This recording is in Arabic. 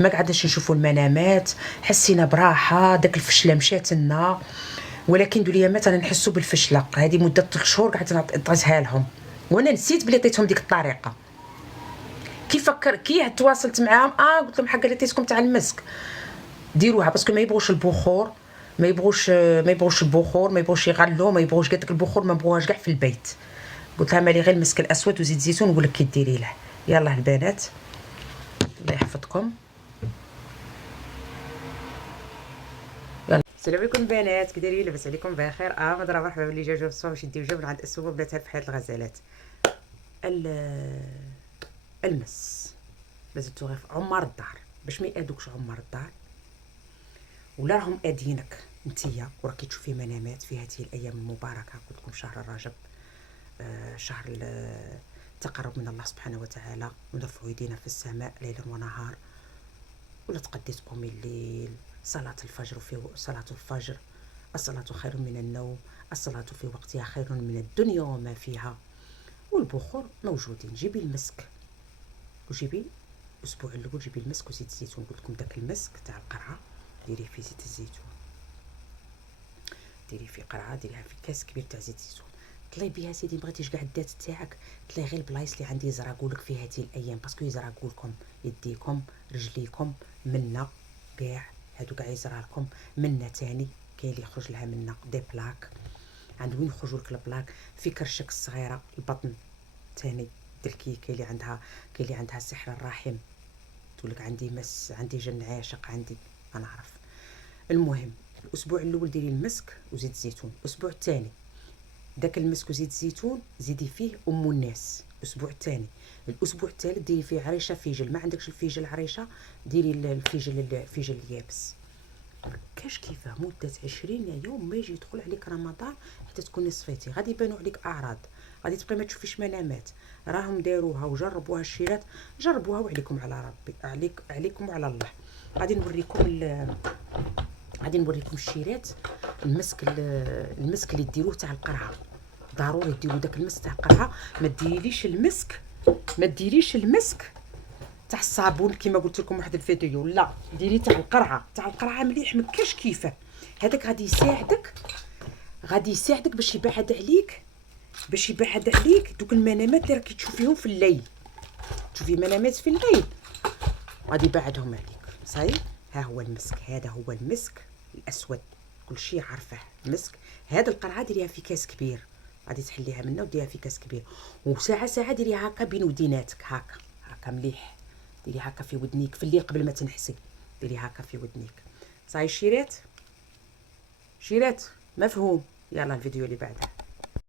ما قعدناش نشوفوا المنامات، حسينا براحه، داك الفشله مشات لنا. ولكن دوليا مثلا نحسوا بالفشله هذه مده 3 شهور قعدت نعطيها لهم، وانا نسيت بلي عطيتهم ديك الطريقه. كي تواصلت معاهم قلت لهم حق عطيتكم تاع المسك ديروها، باسكو ما يبغوش البخور، ما يبغوش البخور، ما يبغوش يغلوا، ما يبغوش داك البخور، ما بغوهاش كاع في البيت. قلت لها مالي غير المسك الاسود وزيت زيتون، نقول لك كي ديري له. يلا البنات الله يحفظكم. السلام عليكم البنات، كي دايرين؟ لاباس عليكم بخير؟ مضرب مرحبا باللي جا بصوا باش يديو جا من عند اسوبه بناتها في حياه الغزالات. المس لازمتو غير عمار الدار باش ما يادوكش عمار الدار، ولا راهم ادينك نتيا وراكي تشوفي منامات في هذه الايام المباركه. قلت لكم شهر الرجب، شهر التقرب من الله سبحانه وتعالى، ونرفعوا يدينا في السماء ليلا ونهار، ولا تقدي تقومي الليل، صلاة الفجر وفي صلاة الفجر، الصلاة خير من النوم، الصلاة في وقتها خير من الدنيا وما فيها. والبخور موجودين، جيبي المسك وجيبي الاسبوع الاول جيبي المسك وزيت الزيتون. قلت لكم داك المسك تاع القرعه ديريه في زيت الزيتون، ديريه في قرعه، ديريها في كاس كبير تاع زيت الزيتون، طلي بها سيدي. مبغيتيش كاع الدات تاعك، طلي غير البلايص اللي عندي يزرقولك في هذه الايام، باسكو يزرقولكم يديكم رجليكم منا كاع، هادو كاع يزرع لكم منا. تاني كاين اللي يخرج لها منا دي بلاك، عند وين يخرجوا لك البلاك؟ في كرشك الصغيره، البطن تاني دلكي. كاين اللي عندها سحر الرحم، تقول لك عندي مس، عندي جن عاشق، عندي انا نعرف. المهم الاسبوع الاول ديري المسك وزيت الزيتون، الاسبوع الثاني داك المسك وزيت الزيتون زيدي فيه الناس. الاسبوع الثاني، الاسبوع الثالث ديري فيه عريشه فيجل. ما عندكش الفيجل عريشه ديري الفيجل اليابس. كاش كيفاه مده 20 يوم ما يجي يدخل عليك رمضان حتى تكوني صفيتي، غادي يبانوا عليك اعراض، غادي تبقاي ما تشوفيش منامات. راهم داروها وجربوها الشيرات، جربوها وعليكم على ربي، عليكم وعلى الله. غادي نوريكم الشيرات. المسك اللي ديروه تاع القرعه، ضروري ديروا داك المسك تاع القرعه. ما ديريش المسك تاع الصابون كيما قلت لكم واحد الفيديو، لا ديري تاع القرعه مليح. ما كاش كيفاه هذاك، غادي يساعدك باش يبعد عليك دوك المنامات اللي راكي تشوفيهم في الليل. تشوفي منامات في الليل غادي يبعدهم عليك. صاي ها هو المسك، هذا هو المسك الاسود، كلشي عارفه. المسك هذا القرعه ديريها في كاس كبير، غادي تحليها منه وديريها في كاس كبير، وساعه ديريها هكا بين وديناتك، هكا مليح. ديري هكا في ودنيك في الليل قبل ما تنحسي، ديري هكا في ودنيك. صاي شيرات مفهوم؟ يلا الفيديو اللي بعده.